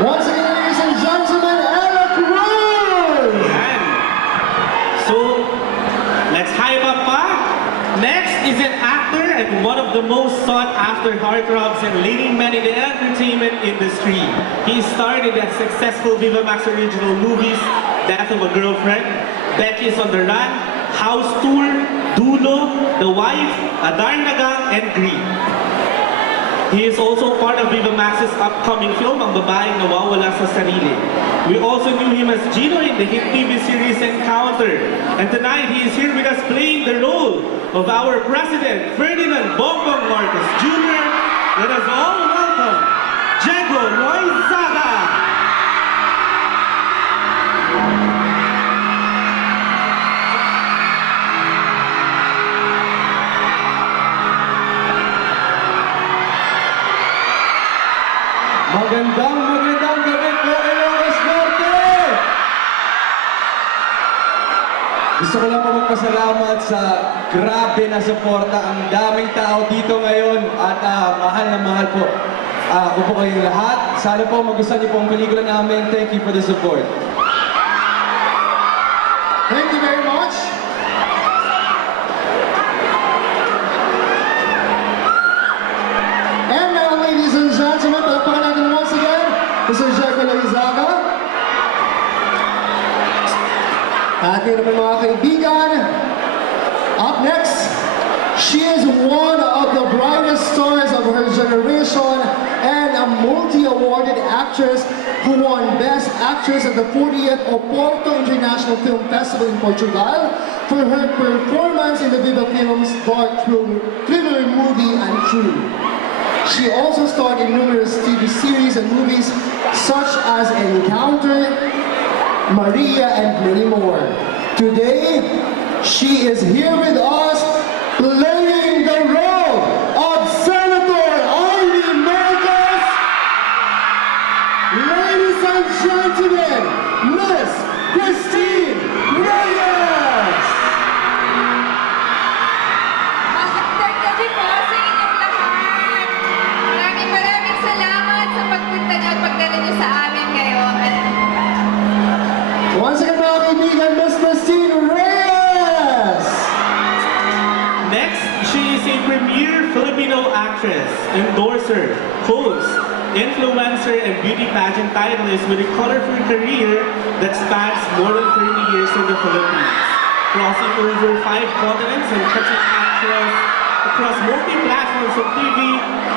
Once again, ladies and gentlemen, Ella Cruz! Yan. So, let's hype up pa. Next is an actor and one of the most sought-after heartthrobs and leading men in the entertainment industry. He starred in the successful Viva Max original movies, Death of a Girlfriend, Becky's on the Run, House Tour, Dulo, The Wife, Adarnagang, and Green. He is also part of Viva Max's upcoming film, Ang Babaeng Nawawala sa Sarili. We also knew him as Gino in the hit TV series Encounter. And tonight, he is here with us playing the role of our President, Ferdinand Bongbong Marcos Jr. Let us all welcome Diego Loizaga. Magandang gabi po, Ilocos Norte! Gusto ko lang po magpasalamat sa grabe na suporta. Ang daming tao dito ngayon at mahal na mahal po. Ako po kayong lahat. Sana po magustuhan niyo po ang pelikula namin. Thank you for the support. Thank you very much. And now, ladies and gentlemen, palakpakan natin once again, Mr. Diego Loizaga. At yun naman mga kaibigan, up next, she is one of the brightest stars of her generation and a multi-awarded actress who won Best Actress at the 40th Oporto International Film Festival in Portugal for her performance in the Viva Films dark thriller movie Untrue. She also starred in numerous TV series and movies such as Encounter, Maria, and many more. Today, she is here with us playing the role of Senator Ivy Marcos. Ladies and gentlemen, Miss Christine Reyes! Magandang gabi po sa inyong lahat. Maraming salamat sa pagpunta niyo at pagdala niyo sa amin ngayon. Once again, mga kaibigan, Miss Christine Reyes! Next, she is a premier Filipino actress, endorser, host, influencer, and beauty pageant titleist with a colorful career that spans more than 30 years in the Philippines, crossing over 5 continents and touching actress across multi-platforms of TV,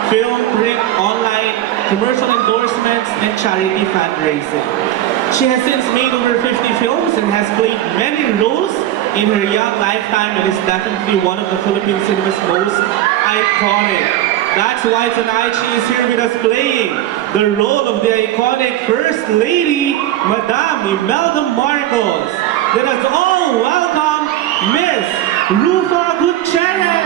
film, print, online, commercial endorsements, and charity fundraising. She has since made over 50 films and has played many roles in her young lifetime and is definitely one of the Philippine cinema's most iconic. That's why tonight she is here with us playing the role of the iconic First Lady, Madam Imelda Marcos. Let us all welcome Miss Rufa Gutierrez.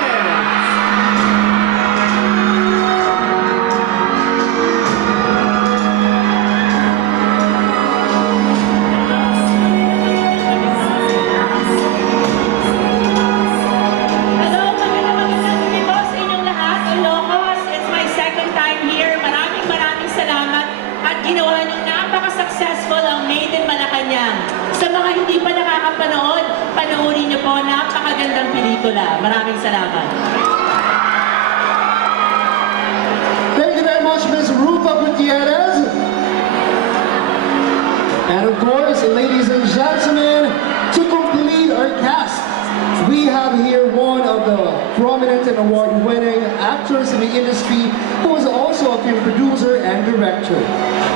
Hello, magandang gabi po sa inyong lahat. Ilocos, it's my second time here. Maraming salamat at ginawa niyong napaka-successful ang Maid in Malacañang. Sa mga hindi pa nakakapanood, panoorin niyo po, napakagandang pelikula. Maraming salamat. Thank you very much, Miss Rufa Gutierrez. And of course, ladies and gentlemen, to complete our cast, we have here one of the prominent and award-winning actors in the industry who is also a film producer and director.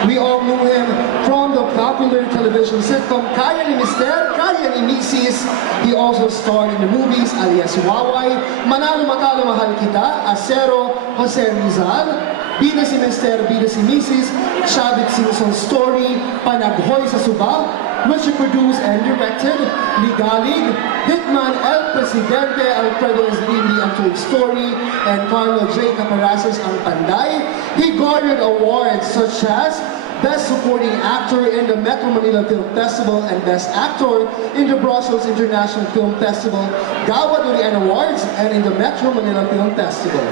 We all knew him from the popular television sitcom Kaya ni Mister, Kaya ni Mrs. He also starred in the movies alias Waway, Manalo Matalo Mahal Kita, Acero, Jose Rizal, Bida si Mister, Bida si Mrs., Shabit Simpson's Story, Panaghoy sa Suba, which he produced and directed, Ligalig, Hitman El Presidente, Alfredo Eslimbi ang Toy Story, and Carlo J. Caparaces ang Panday. He garnered awards such as Best Supporting Actor in the Metro Manila Film Festival and Best Actor in the Brussels International Film Festival, Gawa Durian Awards, and in the Metro Manila Film Festival.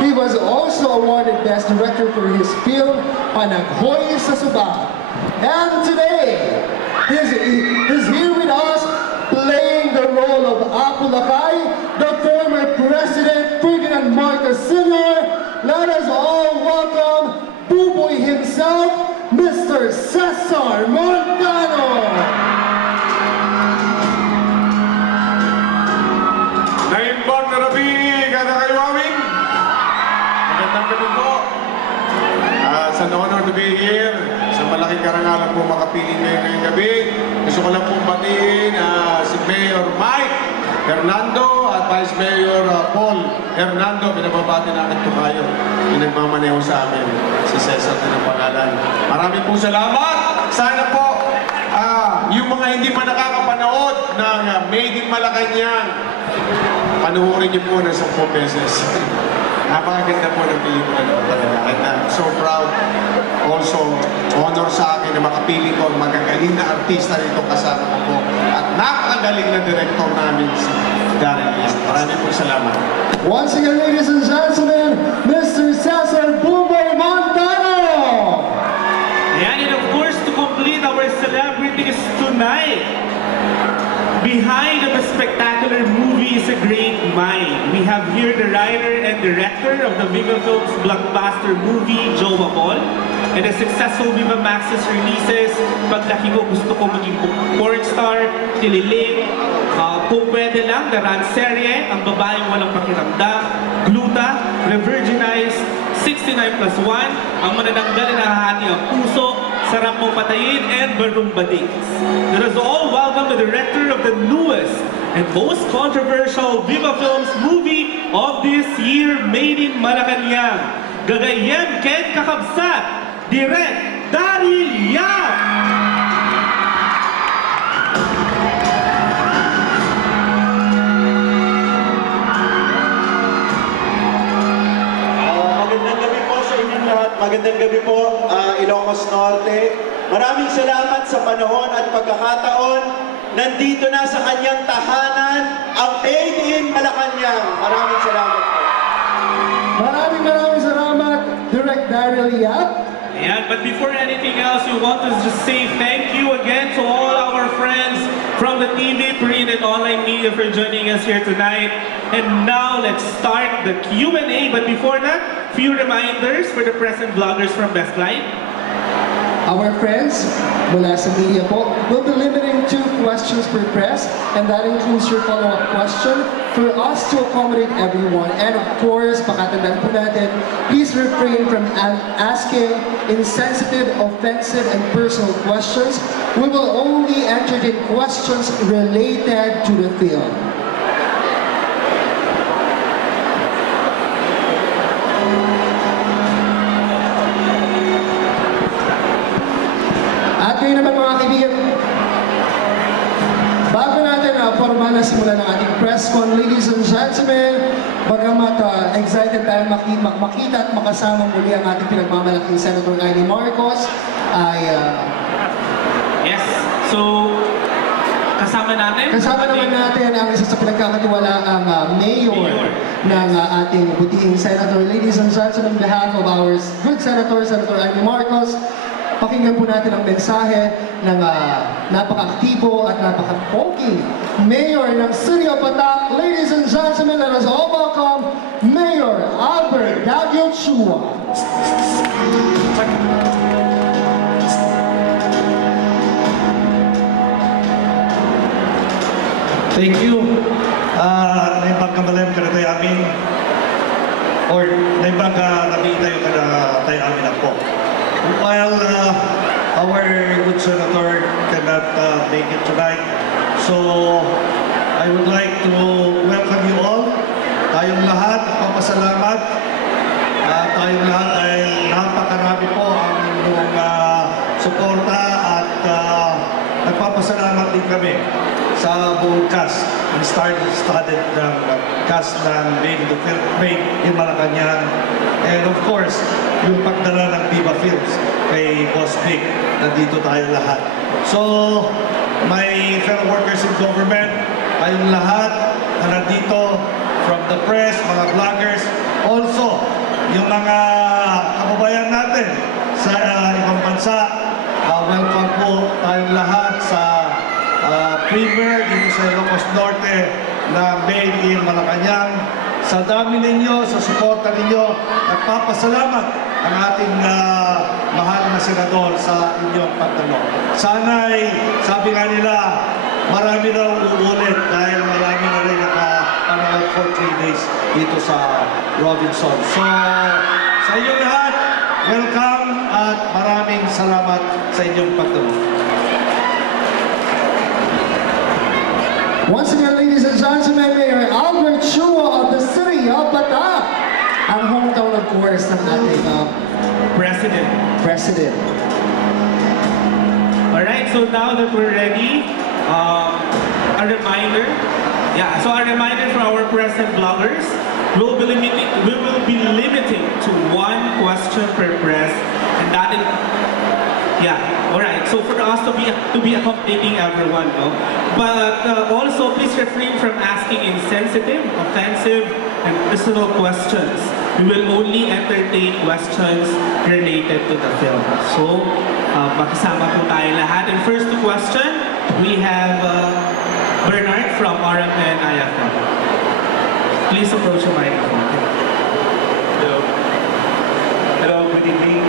He was also awarded Best Director for his film, Panaghoy sa Suba. And today, he's here with us, playing the role of Apu Lakay, the former President Ferdinand Marcos Sr. Let us all welcome Buboy himself, Mr. Cesar Montano. Naimbang na rabi, kada kayo aming. Magandang gabi po. It's an honor to be here. Sa malaking karangalan po makapiling ngayon ngayong gabi. Gusto ko lang pong batiin si Mayor Maid Hernando at Vice Mayor Paul Hernando. Pinababati namin ito kayo. Pinagmamaneho sa amin. Si Cesar din ang pangalan. Maraming po salamat. Sana po yung mga hindi pa nakakapanood ng Maid in Malacañang, panuorin niyo po ng 10 beses. Napakaganda po ng pelikula na talaga. And I'm so proud. Also, honor sa akin na makapili ko ang magagaling na artista dito kasama ko po. At napakagaling na director namin si Darren Liang. Maraming po salamat. Once again, ladies and gentlemen, Mr. Cesar Buboy Montano. And of course, to complete our celebrities tonight, behind the spectacular movie is a great mind. We have here the writer and director of the Viva Films blockbuster movie, Joe Paul, and the successful Viva Max's releases, Paglaki Ko Gusto Ko Maging Porn Star, Tililing, Kung Pwede Lang, The Run Serye, Ang Babaeng Walang Pakiramdam, Gluta, Revirginized, 69+1, Ang Manananggal na Nahahati ang Puso, Sarap Mong Patayin, and Barong Badings. Let us all welcome the director of the newest and most controversial Viva Films movie of this year, Maid in Malacañang. Gagayem Ken Kakabsat, Direk Daryl Yap! Magandang gabi po sa inyong lahat. Magandang gabi po, Ilocos Norte. Maraming salamat sa panahon at pagkakataon. Nandito na sa kanyang tahanan ang Maid in Malacañang. Maraming salamat po. Maraming salamat, Direk Daryl Yap. Yeah, but before anything else, we want to just say thank you again to all our friends from the TV, print, and online media for joining us here tonight. And now, let's start the Q&A. But before that, few reminders for the present vloggers from Best Light. Our friends mula sa media po will be limiting 2 questions per press, and that includes your follow-up question for us to accommodate everyone. And of course, pakatandaan po natin, please refrain from asking insensitive, offensive, and personal questions. We will only entertain questions related to the film. At ngayon naman mga kaibigan, bago natin formal na simulan ng ating press con, ladies and gentlemen, bagamat excited tayo makita at makasama muli ang ating pinagmamalaking Senator Amy Marcos, ay Yes, so kasama natin? kasama naman natin ang isa sa pinagkakatiwalaang mayor ng ating butiing senator. Ladies and gentlemen, on behalf of our good senator, Senator Amy Marcos, pakinggan po natin ang mensahe ng napaka-aktibo at napaka-poking mayor ng City of Batak. Ladies and gentlemen, let us all welcome Mayor Albert Daggio Chua. Thank you. Naibang kamalim ka na tayo amin. Or naibang kami tayo ka na tayo amin ako. While our good senator cannot make it tonight, so I would like to welcome you all. Tayong lahat, papasalamat. Tayong lahat ay napakarami po ang inyong suporta at nagpapasalamat din kami sa buong cast. We started ng cast ng Maid in Malacañang. And of course, yung pagdala ng Viva Films kay Boss Vic, nandito tayo lahat. So, my fellow workers in government, kayong lahat na nandito, from the press, mga vloggers, Also, yung mga kababayan natin sa ibang bansa, welcome po tayong lahat sa premiere dito sa Ilocos Norte na Maid in Malacañang. Sa dami ninyo, sa suporta ninyo, nagpapasalamat ang ating mahal na senador sa inyong pagtanong. Sana'y, sabi nga nila, marami na uulit dahil marami na rin nakapanood for 3 days dito sa Robinson. So, sa inyo lahat, welcome at maraming salamat sa inyong pagtanong. Once again, ladies and gentlemen, Mayor Albert Chua of the city of Bataan. Ang hometown, of course, ng ating President. Alright, so now that we're ready, a reminder for our press and bloggers, we will be limiting to one question per press, and that is, alright, so for us to be accommodating everyone, no? But also, please refrain from asking insensitive, offensive, and personal questions. We will only entertain questions related to the film. So, makisama po tayo lahat. And first question, we have Bernard from RMN IFM. Please approach the microphone. Hello, good evening.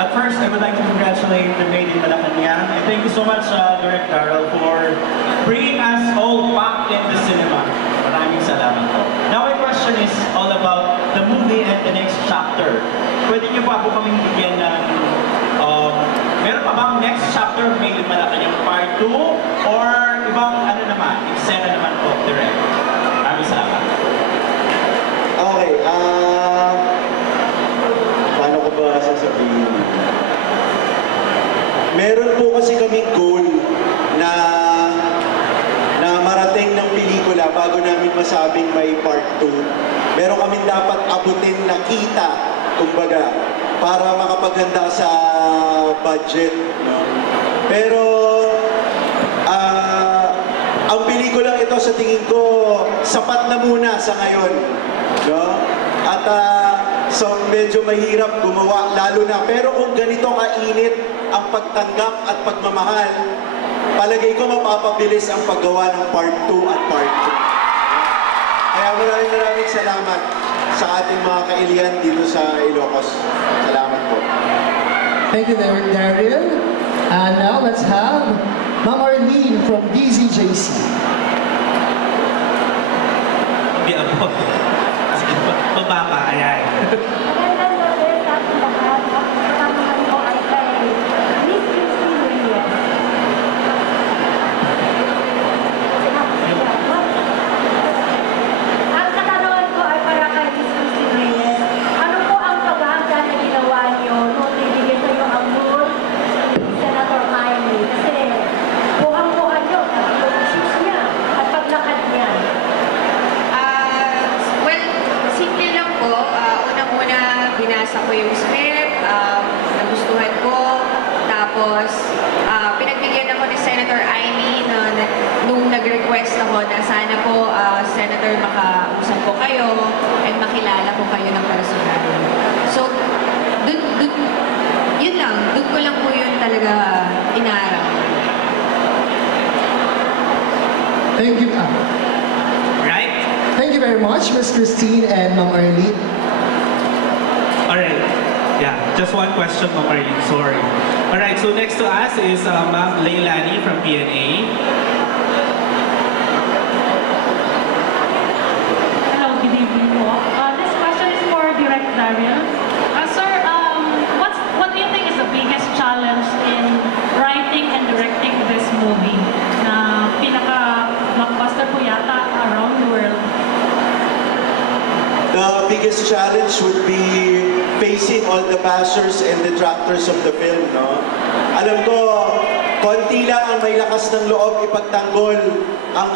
At first, I would like to congratulate the Maid in Malacañang, and thank you so much, Direct Darrell, for bringing us all back in the cinema. Maraming salamat po. Now, my question is all about the movie and the next chapter. Pwede niyo pa po kaming bigyan ng, meron pa bang next chapter of Maid in Malacañang Part 2? Or ibang eksena naman po, Direct? Maraming salamat. Okay, paano ko ba sasabihin? Meron po kasi kaming goal na marating ng pelikula bago namin masabing may part 2. Meron kaming dapat abutin na kita, kumbaga, para makapaghanda sa budget. No? Pero, ang pelikulang ito sa tingin ko, sapat na muna sa ngayon. No? At so medyo mahirap gumawa, lalo na. Pero kung ganito kainit ang pagtanggap at pagmamahal, palagay ko mapapabilis ang paggawa ng part 2 at part 2. Kaya maraming salamat sa ating mga kailian dito sa Ilocos. Salamat po. Thank you, Daryl. And now let's have Ma'am Arlene from DZJC. Hindi ako. Mababa, ayan. Magandang gabi sa ating lahat. Kasama kami po ay kay Miss Christine Reyes. Ang katanungan ko ay para kay Miss Christine Reyes. Ano po ang paghahanda na ginawa niyo nung ibigay sa iyo ang role ni Senator Maid? Kasi buhang-buhan niyo yung shoes niya at paglakad niya. Well, simple lang po. Unang-una, binasa ko yung script, nagustuhan ko. Tapos, pinagbigyan ako ni Senator Amy nung nag-request ako na sana po, Senator, makausap ko kayo and makilala ko kayo ng personal. So, yun lang. Doon ko lang po yun talaga inaarap. Thank you. Right? Thank you very much, Miss Christine and Ma'am Arlene. Alright. Yeah, just one question, Ma'am Arlene. Sorry. Alright, so next to us is Ma'am Leilani from PNA. Hello, good evening po. This question is for Direct Daryl. Sir, what do you think is the biggest challenge in writing and directing this movie na pinaka-blockbuster po yata around the world? The biggest challenge would be facing all the bashers and detractors of the film, no? Alam ko, konti lang ang may lakas ng loob ipagtanggol ang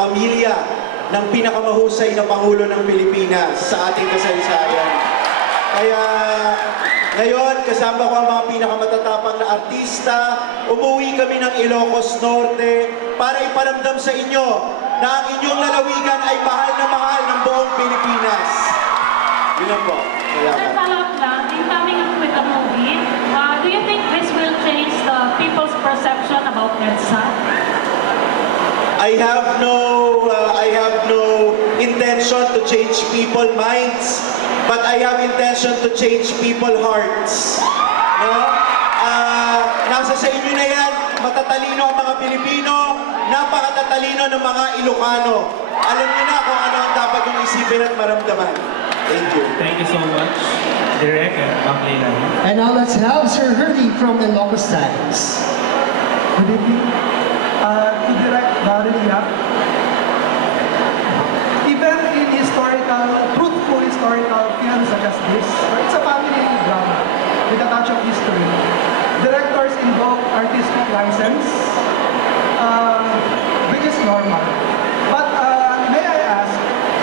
pamilya ng pinakamahusay na Pangulo ng Pilipinas sa ating kasaysayan. Kaya ngayon, kasama ko ang mga pinakamatatapang na artista, umuwi kami ng Ilocos Norte para iparamdam sa inyo na ang inyong lalawigan ay mahal na mahal ng buong Pilipinas. Yun lang po. Sir, Salamat. follow-up lang. In coming up with the movie, do you think this will change the people's perception about EDSA? I have no intention to change people's minds, but I have intention to change people's hearts. No? Nasa sa inyo na yan, matatalino ang mga Pilipino, napakatatalino ng mga Ilocano. Alam niyo na kung ano ang dapat yung isipin at maramdaman. Thank you. Thank you so much, Direk and Ma'am Leila. And now let's have Sir Herdy from Ilocos Times. Good evening. To direct Daryl Yap. Even in truthful historical films such as this, it's a family drama with a touch of history. Directors invoke artistic license, which is normal. But may I ask,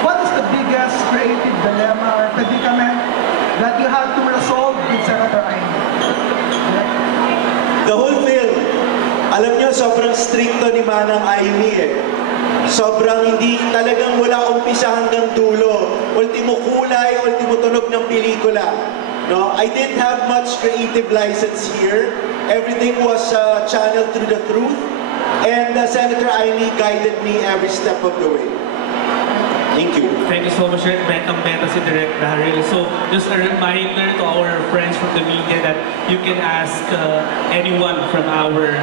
what is the biggest creative dilemma or predicament that you had to resolve with Senator Aimee? The whole film, alam niyo, sobrang stricto ni Manang Aimee eh. Sobrang hindi, talagang wala umpisa hanggang dulo. Ultimo kulay, ultimo tunog ng pelikula. No? I didn't have much creative license here. Everything was channeled through the truth. And Senator Aimee guided me every step of the way. Thank you. Thank you so much, Direk. Betang-beta si Direk Daryl. So, just a reminder to our friends from the media that you can ask anyone from our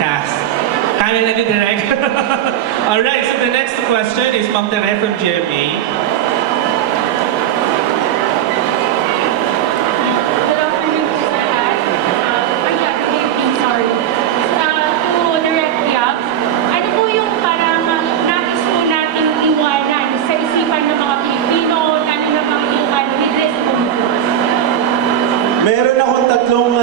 cast. Kaya na ni Direk. Alright, so the next question is Ma'am Tere from GMA. Good afternoon po sa lahat. Good evening, sorry. To Direct Yap, ano po yung parang nais po natin iwanan sa isipan ng mga Pilipino, lalo na mga Ilocano with this movie? Meron akong tatlong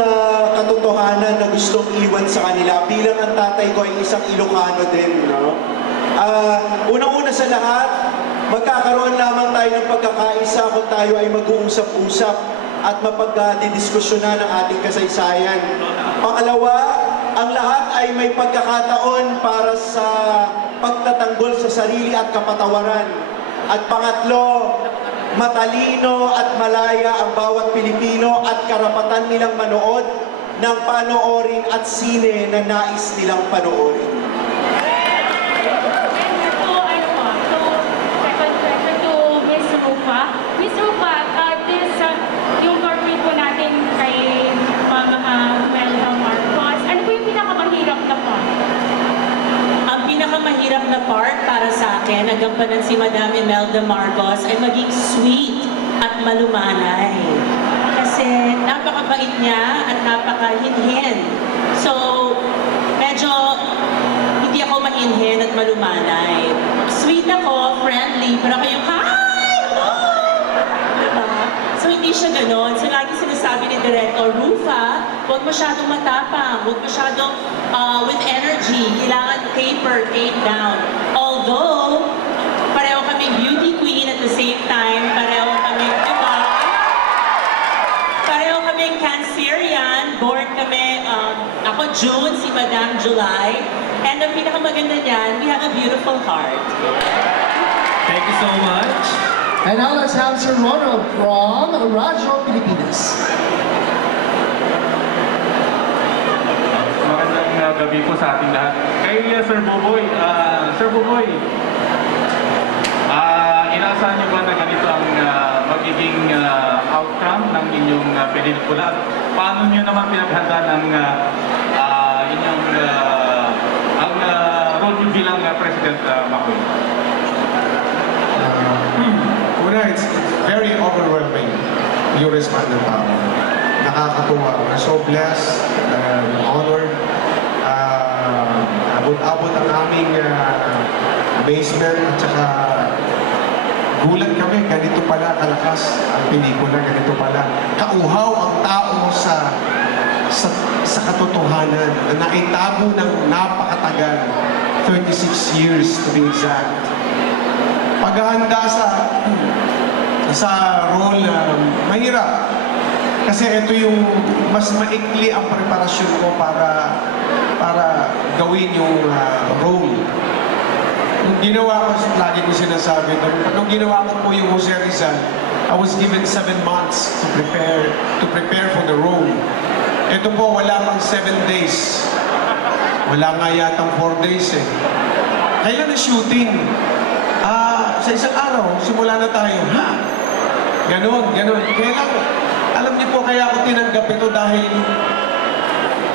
katotohanan na gustong iwan sa kanila. Bilang ang tatay ko ay isang Ilocano din, no? Unang-una sa lahat, magkakaroon lamang tayo ng pagkakaisa kung tayo ay mag-uusap-usap at mapagdidiskusyonan ng ating kasaysayan. Pangalawa, ang lahat ay may pagkakataon para sa pagtatanggol sa sarili at kapatawaran. At pangatlo, matalino at malaya ang bawat Pilipino at karapatan nilang manood ng panoorin at sine na nais nilang panoorin. Second question to Ms. Rufa. Ms. Rufa, yung corporate po natin kay Imelda Marcos, ano po yung pinakamahirap na part? Ang pinakamahirap na part para sa akin, nagampanan si Madam Imelda Marcos, ay maging sweet at malumanay. Kasi napakabait niya at napakahinhin. So, medyo hindi ako mahinhin at malumanay. Sweet ako, friendly, pero ako yung, hi! Hello! Diba? So, hindi siya ganon. So, lagi sinasabi ni Director Rufa, huwag masyadong matapang, huwag masyadong with energy. Kailangan taper, tape down. Although, pareho kaming beauty queen at the same time, pareho kaming, diba? Pareho kaming Cancerian, born kami, ako June, si Madam July. And ang pinakamaganda niyan, we have a beautiful heart. Thank you so much. And now let's have Sir Ronald from Radyo Pilipinas. Magandang gabi po sa ating lahat. Kay Sir Boboy, inaasahan niyo ba na ganito ang magiging outcome ng inyong pelikula? Paano niyo naman pinaghanda ng inyong ang role niyo bilang President Makoy? Una, it's very overwhelming yung respondent power. Nakakatuwa. We're so blessed, honored. Abot-abot ang aming basement at saka gulat kami, ganito pala kalakas ang pelikula, ganito pala. Kauhaw ang tao sa katotohanan na naitago ng napakatagal, 36 years to be exact. Paghahanda sa role, mahirap. Kasi ito yung mas maikli ang preparasyon ko para gawin yung role. Nung ginawa ko, lagi ko sinasabi, nung ginawa ko po yung Jose Rizal, I was given 7 months to prepare for the role. Ito po, wala pang 7 days. Wala nga yatang 4 days eh. Kailan na shooting? Sa isang araw, simula na tayo. Ha? Ganon. Kaya lang, alam niyo po kaya ako tinanggap ito dahil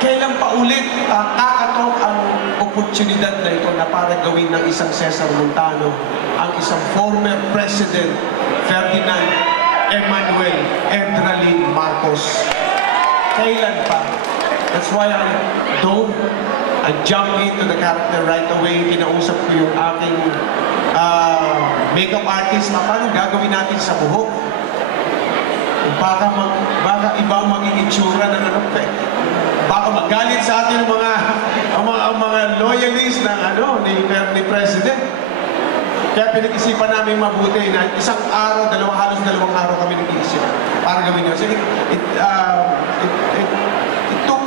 kailan pa ulit kakatok ang oportunidad na ito na para gawin ng isang Cesar Montano, ang isang former President Ferdinand Emmanuel Edralin Marcos. Kailan pa? That's why I jumped into the character right away. Kinausap ko yung aking makeup artist na paano gagawin natin sa buhok. Baka iba maging itsura na baka magalit sa atin ang mga loyalists ng ni President. Kaya pinag-isipan namin mabuti na isang araw, halos dalawang araw kami nag-iisip para gawin yun. So it took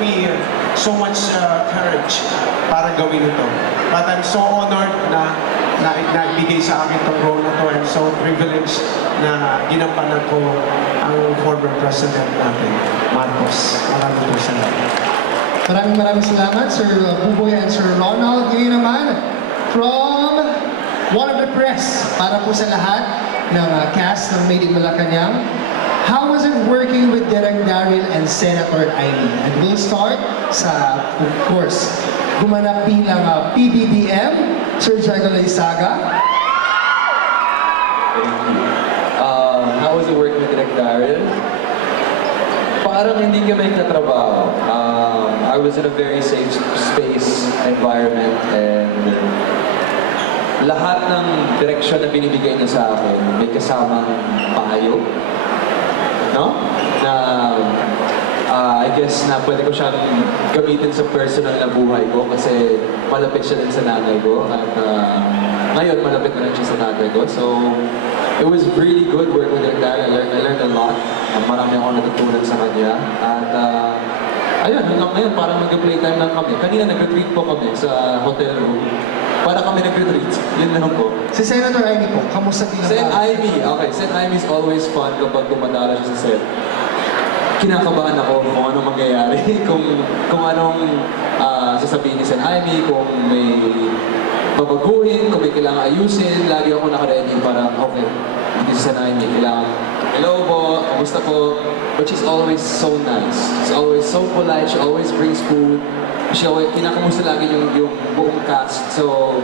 me so much courage para gawin ito. But I'm so honored na ibigay sa akin itong role na to. I'm so privileged na ginampanan ko ang former president natin, Marcos. Maraming salamat. Maraming salamat, Sir Buboy and Sir Ronald. Ngayon naman, from one of the press, para po sa lahat ng cast ng Maid in Malacañang, how was it working with Direk Daryl and Senator Amy? And we'll start sa, of course, gumanap bilang PBBM, Sir Jagal Isaga. How was it working with Direk Daryl? Parang hindi kami nagtatrabaho. I was in a very safe space environment and lahat ng direksyon na binibigay niya sa akin may kasamang payo. No? Na I guess na pwede ko siyang gamitin sa personal na buhay ko kasi malapit siya din sa nanay ko at ngayon malapit na rin siya sa nanay ko. So it was really good work with her dad. I learned a lot. Marami akong natutunan sa kanya. At ayun, hanggang ngayon parang mag-playtime lang kami. Kanina nag-retreat po kami sa hotel room. Para kami nag-retreat. Yun lang po. Si Senator Amy po, kamusta din Sen Amy, okay. Sen Amy is always fun kapag dumadala siya sa set. Kinakabahan ako kung anong mangyayari, kung anong sasabihin ni Sen Amy, kung may babaguhin, kung may kailangan ayusin. Lagi ako naka-ready para, okay, hindi si Sen Amy, kailangan, hello po, kamusta po? But she's always so nice. She's always so polite, she always brings food. She always, kinakamusta lagi yung buong cast. So,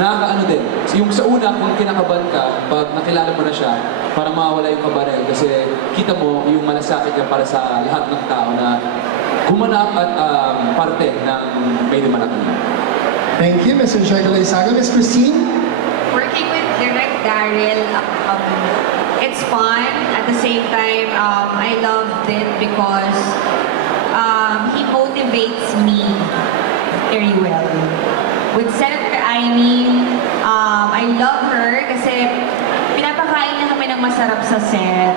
nakakaano din. So, yung sa una, kung kinakabahan ka, pag nakilala mo na siya, para mawala yung kaba na yun. Kasi kita mo yung malasakit niya para sa lahat ng tao na gumanap at parte ng Maid in Malacañang. Thank you, Mr. Jagal Isaga. Ms. Christine? Working with Direk Daryl, it's fun. At the same time, I loved it because he motivates me very well. With Senator Amy, I love her kasi pinapakain niya kami ng masarap sa set.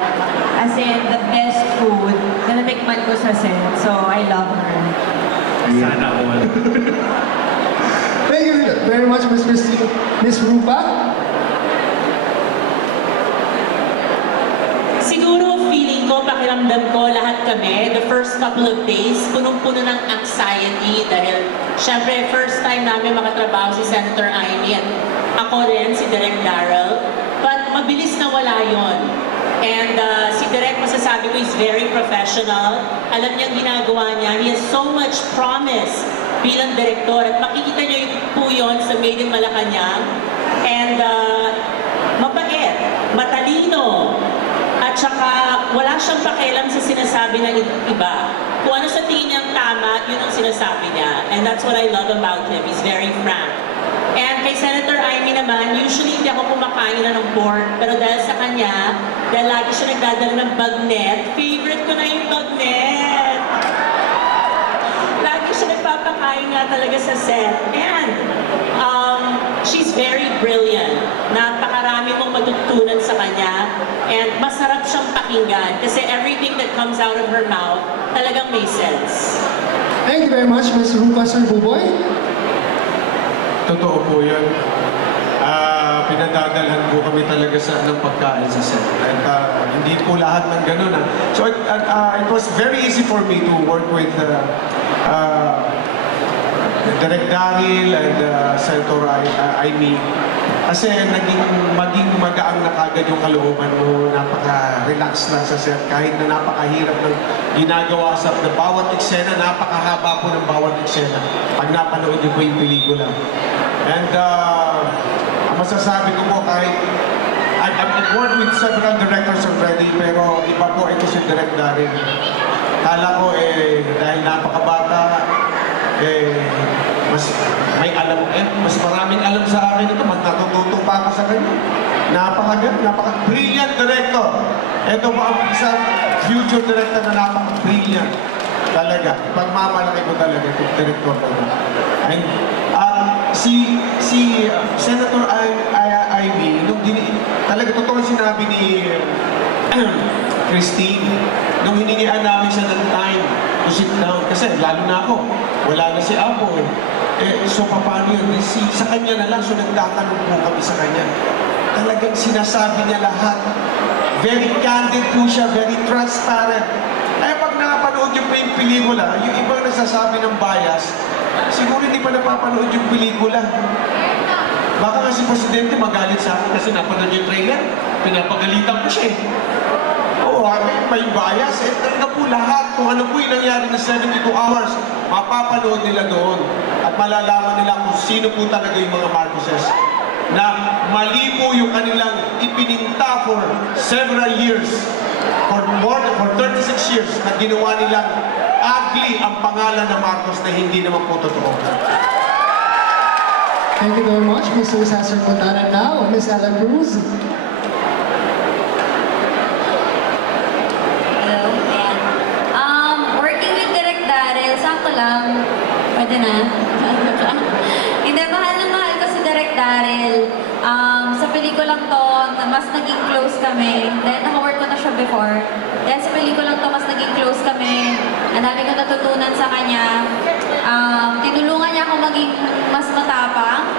As in, the best food na natikman ko sa set. So, I love her. Sana all. Thank you very much, Ms. Christine. Ms. Rupa? Siguro feeling ko, pakiramdam ko, lahat kami, the first couple of days, punong-puno ng anxiety dahil syempre first time namin makatrabaho si Senator Amy at ako rin, si Direk Daryl. But mabilis na wala yon. And si Direk, masasabi ko, is very professional. Alam niya ang ginagawa niya. He has so much promise bilang direktor. At makikita niyo po yun sa Maid in Malacañang. And mabait, matalino, at saka wala siyang pakialam sa sinasabi ng iba. Kung ano sa tingin niyang tama, yun ang sinasabi niya. And that's what I love about him. He's very frank. And kay Senator Amy naman, usually hindi ako kumakain na ng pork. Pero dahil sa kanya, dahil lagi siya nagdadala ng bagnet, favorite ko na yung bagnet. Lagi siya nagpapakain nga talaga sa set. And she's very brilliant. Napakarami mong matutunan sa kanya. And masarap siyang pakinggan kasi everything that comes out of her mouth talagang may sense. Thank you very much, Ms. Rupa, Sir Buboy. Totoo po yun. Pinadadalhan po kami talaga ng pagkain sa set. At hindi po lahat ng ganun. So it was very easy for me to work with Direk Daryl and Senator Amy. Kasi maging magaang na kagad yung kalooban mo, napaka-relax lang sa set, kahit na napakahirap ng ginagawa sa bawat eksena, napakahaba po ng bawat eksena pag napanood niyo po yung pelikula. And ang masasabi ko po, kahit I've worked with several directors already, pero iba po ito si Direk Daryl. Kala ko dahil napakabata, mas maraming alam sa akin ito, mas natututo pa ako sa kanya. Napaka-brilliant director. Ito po ang isang future director na napaka-brilliant. Talaga. Pagmamalaki ko talaga itong director ko. And si Senator Ivy, talaga totoo sinabi ni Christine, nung hiningian namin siya ng time to sit down, kasi lalo na ako, wala na si Apo so paano yun? Sa kanya na lang, so nagtatanong po kami sa kanya. Talagang sinasabi niya lahat. Very candid po siya, very transparent. Pag nakapanood yung pelikula, yung ibang nagsasabi ng bias, siguro hindi pa napapanood yung pelikula. Baka nga si Presidente magalit sa akin kasi napanood yung trailer, pinapagalitan ko siya Oo, may bias. Talaga po lahat, kung ano po yung nangyari na 72 hours, mapapanood nila doon. At malalaman nila kung sino po talaga yung mga Marcoses. Na mali po yung kanilang ipininta for several years, for 36 years, na ginawa nilang ugly ang pangalan ng Marcos na hindi naman po totoo. Thank you very much, Mr. Cesar Fontana. Now, Ms. Ella Cruz. Hello, ayan. Working with Direk Daryl, sakto lang. Pwede na. Hindi, mahal na mahal ko si Direk Daryl. Sa pelikulang to, mas naging close kami. Dahil naka-work ko na siya before. Dahil sa pelikulang to, mas naging close kami. Ang dami ko natutunan sa kanya. Tinulungan niya ako maging mas matapang.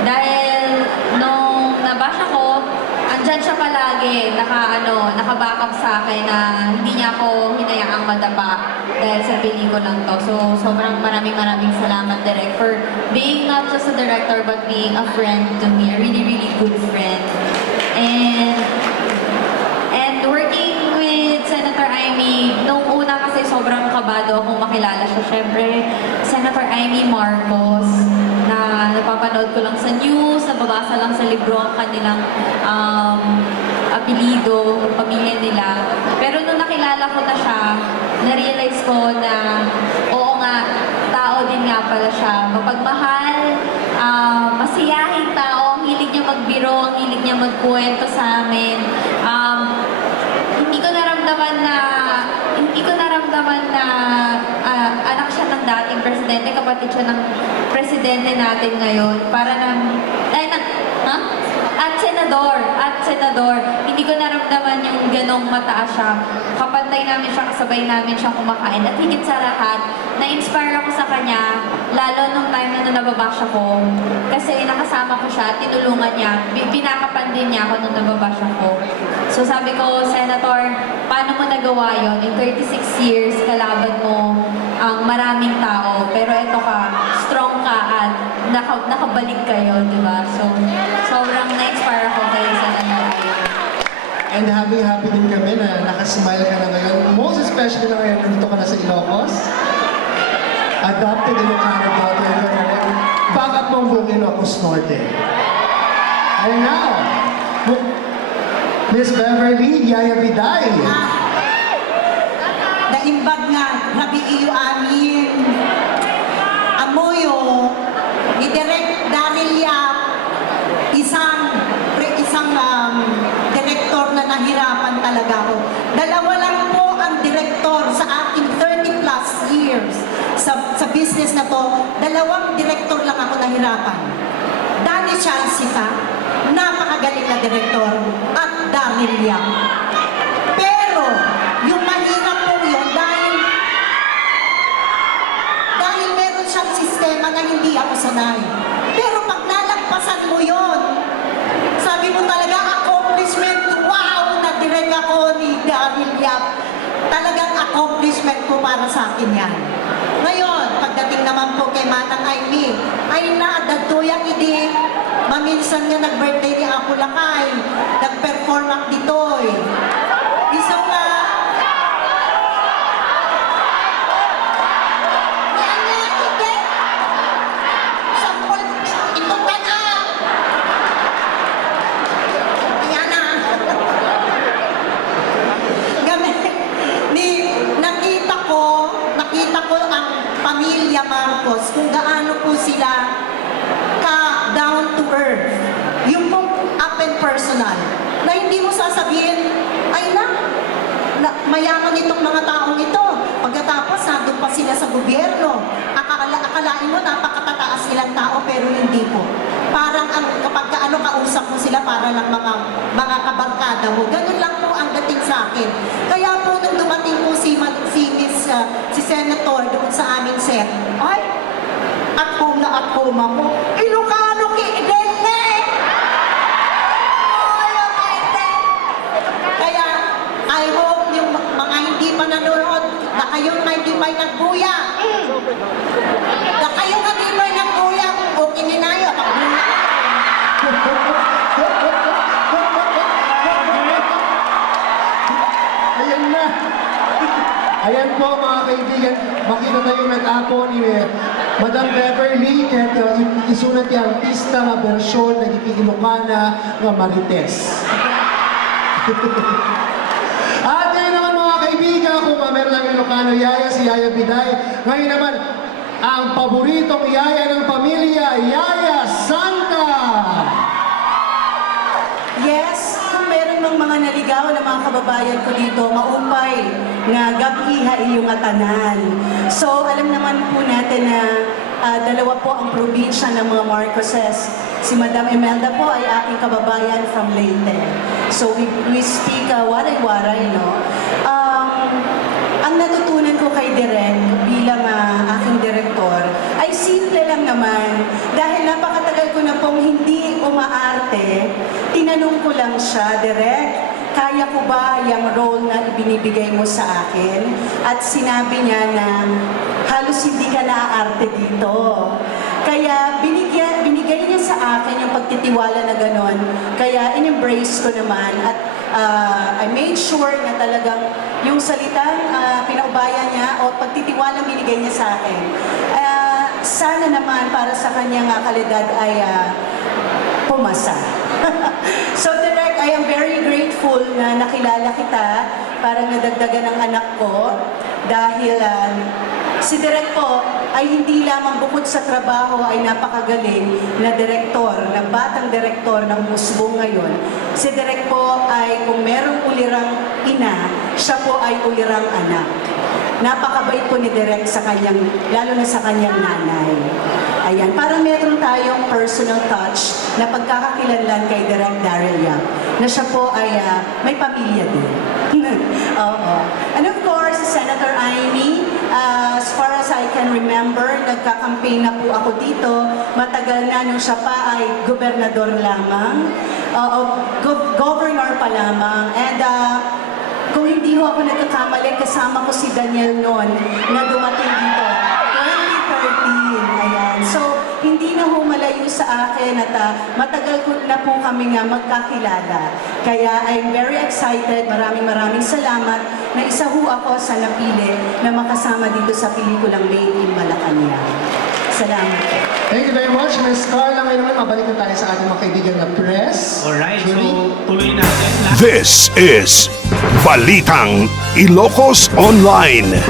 Dahil nung nabash ako, andyan siya palagi, naka-backup sa akin na hindi niya ako hinayaang madapa dahil sa pelikulang to. So, sobrang maraming salamat, Direk, for being not just a director but being a friend to me, a really, really good friend. And working with Senator Amy, nung una kasi sobrang kabado akong makilala siya. Siyempre, Senator Amy Marcos, na napapanood ko lang sa news, nababasa lang sa libro ang kanilang apelido, pamilya nila. Pero nung nakilala ko na siya, na-realize ko na oo nga, tao din nga pala siya. Mapagmahal, masiyahing tao, ang hilig niya magbiro, ang hilig niya magkwento sa amin. Hindi ko naramdaman na anak siya ng dating presidente, kapatid siya ng presidente natin ngayon. At senador. Hindi ko naramdaman yung ganong mataas siya. Kapantay namin siya, kasabay namin siya kumakain. At higit sa lahat, na-inspire ako sa kanya, lalo nung time na nababash ako. Kasi nakasama ko siya, tinulungan niya, pinakapan din niya ako nung nababash ako. So sabi ko, Senator, paano mo nagawa yon? In 36 years, kalaban mo ang maraming tao, pero eto ka, strong ka at nakabalik kayo, di ba? So, sobrang na-inspire ako kay Senator. And happy din kami na nakasmile ka na ngayon. Most especially na ngayon, nandito ka na sa Ilocos. Adopted Ilocano daughter ka na rin. Backup mong buong Ilocos Norte. And now, Miss Beverly Yaya Biday. Naimbag nga, rabi iyo amin. Amoyo, i-direct Daryl Yap, isang director na nahirapan talaga ako. Dalawa lang po ang director sa ating 30 plus years sa business na to. Dalawang director lang ako nahirapan. Danny Chancita, napakagaling na director, at Daryl Yap. Pero, yung mahirap po yun dahil meron siyang sistema na hindi ako sanay. Pero Kaya talagang accomplishment po para sa akin yan. Ngayon, pagdating naman po kay Manang Amy, ay na, dagtuyang idi, maminsan nga nag-birthday ni Apo Lakay, nag-perform ak ditoy. Isa nga, nakita ko ang pamilya Marcos kung gaano po sila ka down to earth. Yung pong up and personal na hindi mo sasabihin, ay mayaman itong mga taong ito. Pagkatapos, nandun pa sila sa gobyerno. Akalain mo, napakatataas nilang tao, pero hindi po. Parang kapag kausap mo sila, para lang mga kabarkada mo. Ganun lang po ang dating sa akin. Kaya po, nung dumating po si Senator doon sa aming set, ay, at home ako. Ilocano Dene! Kaya, I hope yung mga hindi pa nanonood, na kayong hindi may nagbuya. Na kayong hindi may nagbuya, okay ninayo, pagbuya. Ayan na. Ayan po mga kaibigan, makita tayo nag-apo ni Madam Beverly, kaya isulat niya ang artista na bersyon na Ilocana ng Marites. At ngayon naman mga kaibigan, kung meron lang Ilocano yaya, si Yaya Biday. Ngayon naman, ang paboritong yaya ng pamilya, Yaya Santa! Yes, kung meron ng mga naligaw na mga kababayan ko dito, maupay nga gabiha iyong atanan. So, alam naman po natin na dalawa po ang probinsya ng mga Marcoses. Si Madam Imelda po ay aking kababayan from Leyte. So, we speak waray-waray, no? Ang natutunan ko kay Direk bilang aking direktor ay simple lang naman. Dahil napakatagal ko na pong hindi umaarte, tinanong ko lang siya, Direk, kaya ko ba yung role na ibinibigay mo sa akin? At sinabi niya na halos hindi ka naaarte dito. Kaya binigay niya sa akin yung pagtitiwala na gano'n. Kaya in-embrace ko naman at I made sure na talagang yung salitang pinaubayan niya o pagtitiwala binigay niya sa akin. Sana naman para sa kanyang kalidad ay pumasa. So Direk, I am very grateful na nakilala kita, parang nadagdagan ng anak ko dahil si Direk po ay hindi lamang bukod sa trabaho ay napakagaling na direktor, na batang direktor ng musbo ngayon. Si Direk po ay kung merong ulirang ina, siya po ay ulirang anak. Napakabait po ni Direk sa kanyang, lalo na sa kanyang nanay. Ayan, parang meron tayong personal touch na pagkakakilanlan kay Direk Daryl Yap, na siya po ay may pamilya din. Oo. And of course, Senator Amy, as far as I can remember, nagka-campaign na po ako dito. Matagal na nung siya pa ay gobernador lamang, governor pa lamang. And kung hindi ho ako nagkakamali, kasama ko si Daniel noon na dumating dito. 2013, ayan. So, hindi na ho malayo sa akin at matagal ko na po kami nga magkakilala. Kaya I'm very excited, maraming salamat na isa ho ako sa napili na makasama dito sa pelikulang Maid in Malacañang. Salamat. Thank you very much, Ms. Carla. Ngayon naman, mabalik na tayo sa ating mga kaibigan na press. Alright, so tuloy natin. This is Balitang Ilocos Online.